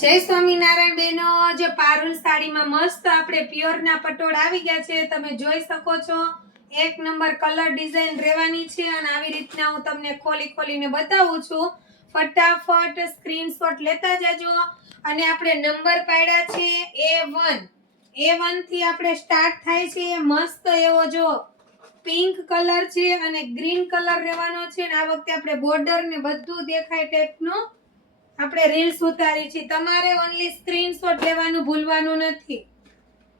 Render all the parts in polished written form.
જય સ્વામિનારાયણ બેનો, જે પારુલ સાડીમાં મસ્ત આપણે પ્યોરના પટોળ આવી ગયા છે. તમે જોઈ શકો છો, એક નંબર કલર ડિઝાઇન રહેવાની છે અને આવી રીતના હું તમને ખોલીને બતાવું છું. ફટાફટ સ્ક્રીનશોટ લેતા જજો. અને આપણે નંબર પાડ્યા છે A1 થી આપણે સ્ટાર્ટ થાય છે. મસ્ત એવો જો પિંક કલર છે અને ગ્રીન કલર રહેવાનો છે અને આ વખતે આપણે બોર્ડર ને બધું દેખાય ટાઈપનું આપણે રીલ્સ ઉતારી છે. તમારે ઓનલી સ્ક્રીનશોટ લેવાનું ભૂલવાનું નથી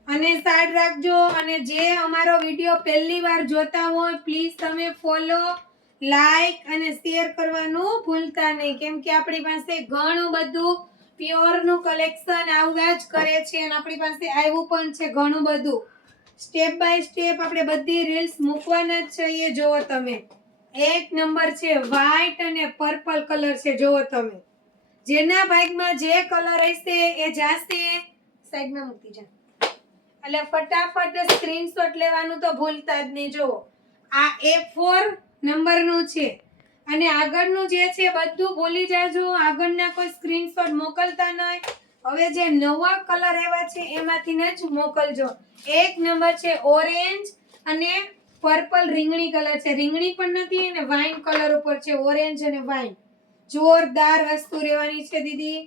અને સાઈડ રાખજો. અને જે અમારો વિડિયો પહેલી વાર જોતા હોય પ્લીઝ તમે ફોલો, લાઈક અને શેર કરવાનું ભૂલતા નહીં, કેમ કે આપણી પાસે ઘણું બધું પ્યોર નું કલેક્શન આવવા જ કરે છે અને આપણી પાસે આવ્યું પણ છે ઘણું બધું. સ્ટેપ બાય સ્ટેપ આપણે બધી રીલ્સ મૂકવાના જ છીએ. જોવો તમે, એક નંબર છે. વ્હાઈટ અને પર્પલ કલર છે. જોવો તમે, જેના ભાગમાં જે કલર હશે એ જાશે. સાઈડમાં મૂકી જા. એટલે ફટાફટ સ્ક્રીનશોટ લેવાનું તો ભૂલતા જ નહીં. જો આ A4 નંબરનું છે અને આગળનું જે છે બધું ભૂલી જાજો. આગળના કોઈ સ્ક્રીનશોટ મોકલતા નહીં. હવે જે નવા કલર એવા છે એમાંથી જ મોકલજો. એક નંબર છે ઓરેન્જ અને પર્પલ રીંગણી કલર છે. રીંગણી પણ નથી અને વાઇન કલર ઉપર છે. ઓરેન્જ અને વાઇન જોરદાર વસ્તુ રહેવાની છે દીદી.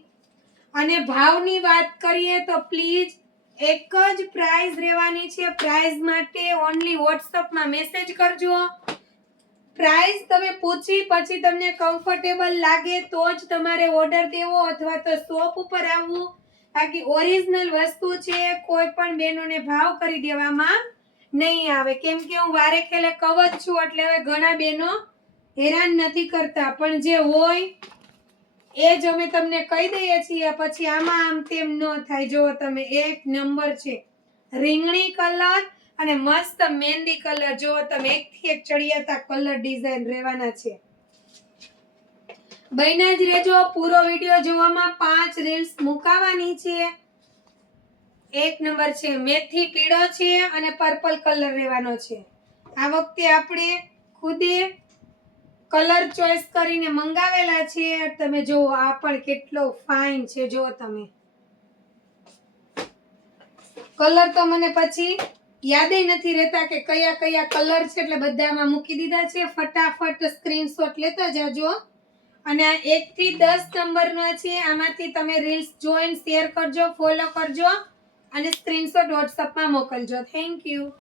અને ભાવની વાત કરીએ તો પ્લીઝ એક જ પ્રાઇસ રહેવાની છે. પ્રાઇસ માટે ઓનલી WhatsApp માં મેસેજ કરજો. પ્રાઇસ તમે પૂછી પછી તમને કમ્ફર્ટેબલ લાગે તો જ તમારે ઓર્ડર દેવો અથવા તો શોપ ઉપર આવવું. બાકી ઓરિજિનલ વસ્તુ છે, કોઈ પણ બહેનોને ભાવ કરી દેવામાં નહીં આવે, કેમ કે હું વારે ખેલે કહું જ છું. એટલે હવે ઘણા બહેનો હેરાન નથી કરતા, પણ જે હોય એ જ અમે તમને કહી દઈએ છીએ. પછી આમાં આમ તેમ ન થાય. જો તમે, એક નંબર છે રીંગણી કલર અને મસ્ત મહેંદી કલર. જો તમે, એકથી એક ચડિયાતા કલર ડિઝાઇન રહેવાના છે. બન્યા જ રહેજો. પૂરો વિડિયો જોવામાં 5 રીલ્સ મુકાવાની છે. એક નંબર છે. મેથી પીળો છે અને પર્પલ કલર રહેવાનો છે. આ વખતે આપણે ખુદે કલર ચોઈસ કરીને મંગાવેલા છે. તમે જુઓ, આ પણ કેટલો ફાઇન છે. જો તમે, કલર તો મને પછી યાદ નથી રહેતા કે કયા કયા કલર છે, એટલે બધામાં મૂકી દીધા છે. ફટાફટ સ્ક્રીનશોટ લેતા જાજો. અને આ 1 થી 10 નંબરનો છે. આમાંથી તમે રીલ્સ જોઈન શેર કરજો, ફોલો કરજો અને સ્ક્રીનશોટ WhatsApp માં મોકલજો. Thank you.